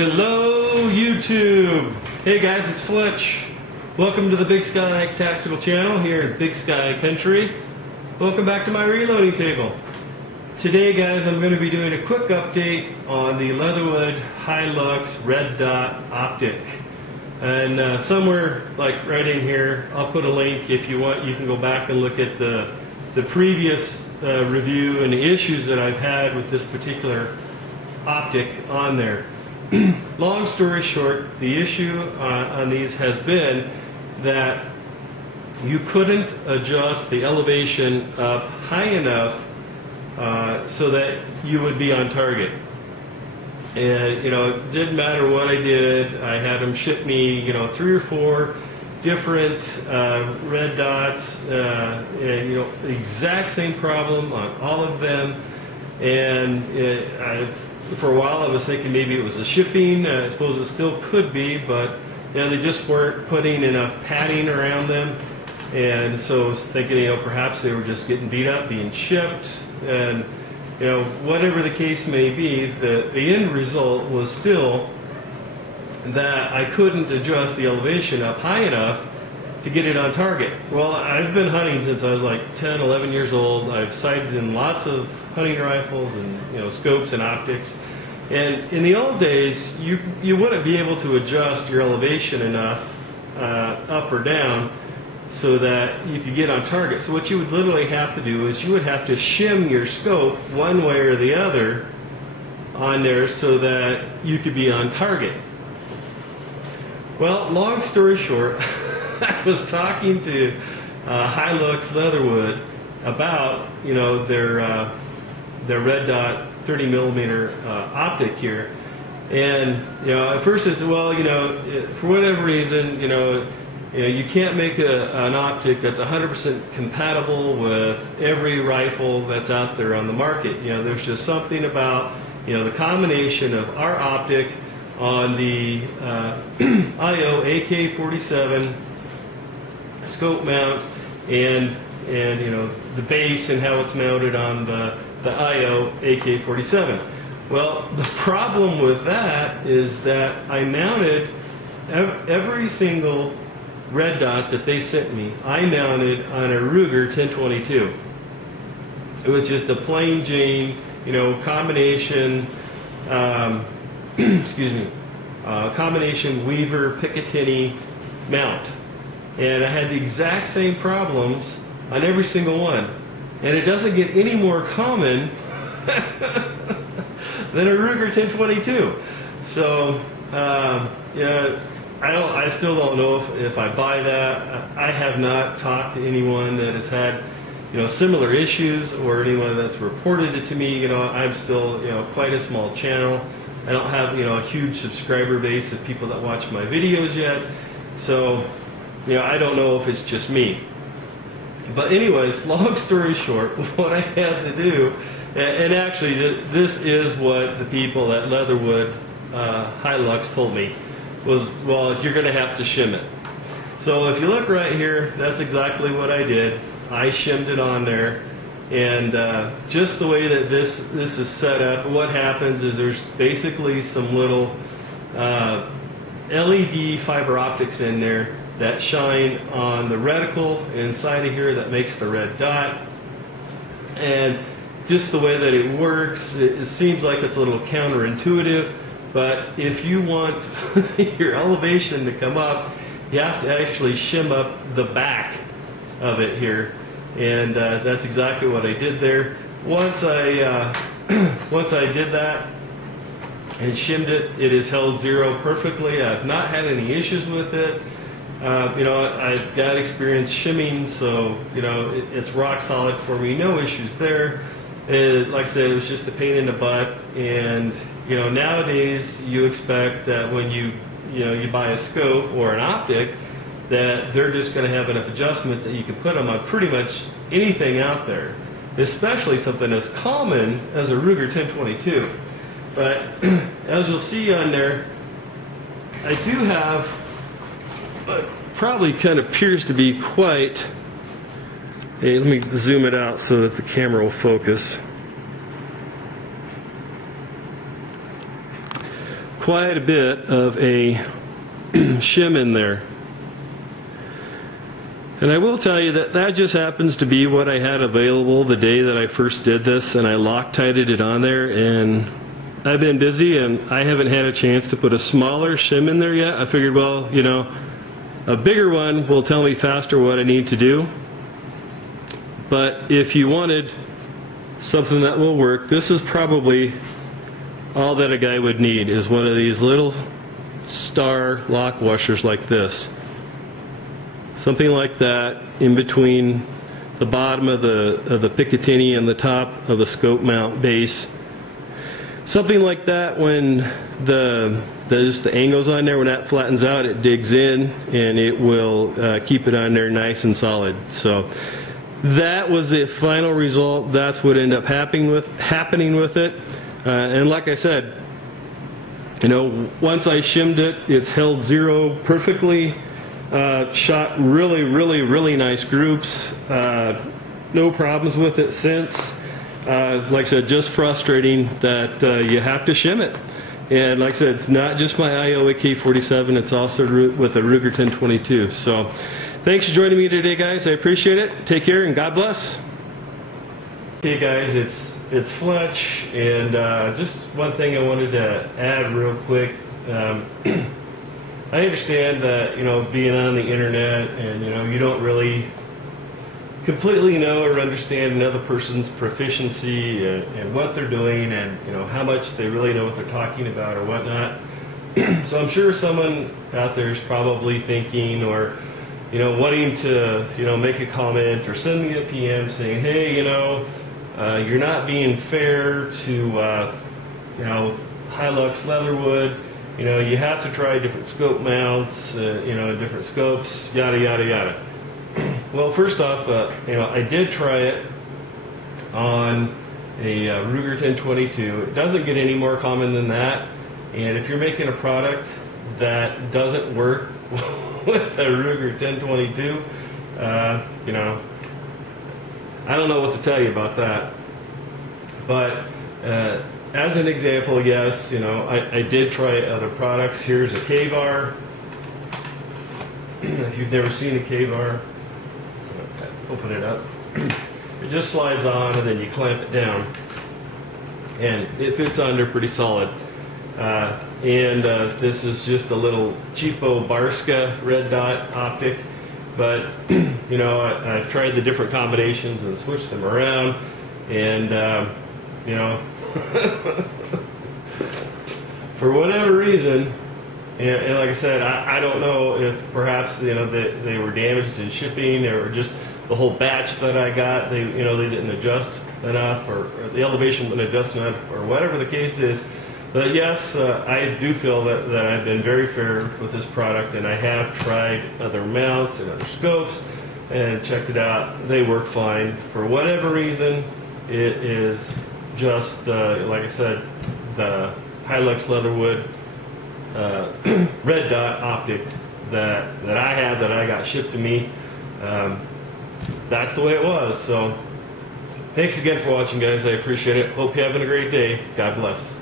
Hello YouTube! Hey guys, it's Fletch. Welcome to the Big Sky Tactical channel here in Big Sky Country. Welcome back to my reloading table. Today guys, I'm going to be doing a quick update on the Leatherwood Hi-Lux red dot optic. And somewhere like right in here, I'll put a link. If you want, you can go back and look at the previous review and the issues that I've had with this particular optic on there. Long story short, the issue on these has been that you couldn't adjust the elevation up high enough so that you would be on target. And it didn't matter what I did. I had them ship me 3 or 4 different red dots, and the exact same problem on all of them. And for a while I was thinking maybe it was the shipping. I suppose it still could be, but they just weren't putting enough padding around them. And so I was thinking perhaps they were just getting beat up, being shipped. And whatever the case may be, the end result was still that I couldn't adjust the elevation up high enough to get it on target. Well, I've been hunting since I was like 10, 11 years old. I've sighted in lots of hunting rifles and scopes and optics. And in the old days, you wouldn't be able to adjust your elevation enough up or down so that you could get on target. So what you would literally have to do is you would have to shim your scope one way or the other on there so that you could be on target. Well, long story short, I was talking to Hi-Lux Leatherwood about their red dot 30mm optic here, and at first I said, well, for whatever reason, you can't make an optic that's 100% compatible with every rifle that's out there on the market. There's just something about the combination of our optic on the IO AK-47 scope mount and the base and how it's mounted on the IO AK-47. Well, the problem with that is that I mounted every single red dot that they sent me. I mounted on a Ruger 1022. It was just a plain Jane, combination. Excuse me, combination Weaver Picatinny mount. And I had the exact same problems on every single one. And it doesn't get any more common than a Ruger 1022. So, I still don't know if I buy that. I have not talked to anyone that has had, similar issues or anyone that's reported it to me. I'm still, quite a small channel. I don't have, a huge subscriber base of people that watch my videos yet. So, I don't know if it's just me. But anyways, long story short, what I had to do, and actually this is what the people at Leatherwood Hi-Lux told me, was, well, you're going to have to shim it. So if you look right here, that's exactly what I did. I shimmed it on there. And just the way that this is set up, what happens is there's basically some little LED fiber optics in there that shine on the reticle inside of here that makes the red dot. And just the way that it works, it seems like it's a little counterintuitive, but if you want your elevation to come up, you have to actually shim up the back of it here. And that's exactly what I did there. Once I did that and shimmed it, it has held zero perfectly. I've not had any issues with it. I've got experience shimming, so it's rock solid for me. No issues there. Like I said, it was just a pain in the butt. And nowadays you expect that when you buy a scope or an optic, that they're just going to have enough adjustment that you can put them on pretty much anything out there, especially something as common as a Ruger 1022. But as you'll see on there, I do have what probably kind of appears to be quite, hey, let me zoom it out so that the camera will focus. quite a bit of a shim in there. And I will tell you that that just happens to be what I had available the day that I first did this, and I Loctited it on there, and I've been busy and I haven't had a chance to put a smaller shim in there yet. I figured, well, you know, a bigger one will tell me faster what I need to do. But if you wanted something that will work, this is probably all that a guy would need, is one of these little star lock washers like this. Something like that in between the bottom of the Picatinny and the top of the scope mount base. Something like that, when just the angle's on there, when that flattens out, it digs in and it will keep it on there nice and solid. So that was the final result. That's what ended up happening with it. And like I said, you know, once I shimmed it, it's held zero perfectly. Shot really nice groups. No problems with it since. Like I said, just frustrating that you have to shim it. And like I said, it's not just my IO AK-47, it's also with a Ruger 1022. So thanks for joining me today, guys. I appreciate it. Take care and God bless. Okay, guys, it's Fletch, and just one thing I wanted to add real quick. I understand that, you know, being on the internet and, you know, you don't really completely know or understand another person's proficiency and what they're doing, and, you know, how much they really know what they're talking about or whatnot. So I'm sure someone out there is probably thinking, or, you know, wanting to, you know, make a comment or send me a PM saying, hey, you know, you're not being fair to, you know, Hi-Lux Leatherwood. You know, you have to try different scope mounts, you know, different scopes, yada, yada, yada. Well, first off, you know, I did try it on a Ruger 1022. It doesn't get any more common than that. And if you're making a product that doesn't work with a Ruger 1022, you know, I don't know what to tell you about that. But as an example, yes, you know, I did try other products. Here's a K-bar. If you've never seen a K-bar, open it up. It just slides on and then you clamp it down. And it fits under pretty solid. This is just a little cheapo Barska red dot optic. But, you know, I've tried the different combinations and switched them around. And, you know, for whatever reason, and like I said, I don't know if perhaps, you know, they were damaged in shipping, or just the whole batch that I got, they didn't adjust enough, or the elevation didn't adjust enough, or whatever the case is. But yes, I do feel that I've been very fair with this product, and I have tried other mounts and other scopes and checked it out. They work fine. For whatever reason, it is just, like I said, the Hi-Lux Leatherwood red dot optic that I have, that I got shipped to me. That's the way it was. So thanks again for watching, guys. I appreciate it. Hope you're having a great day. God bless.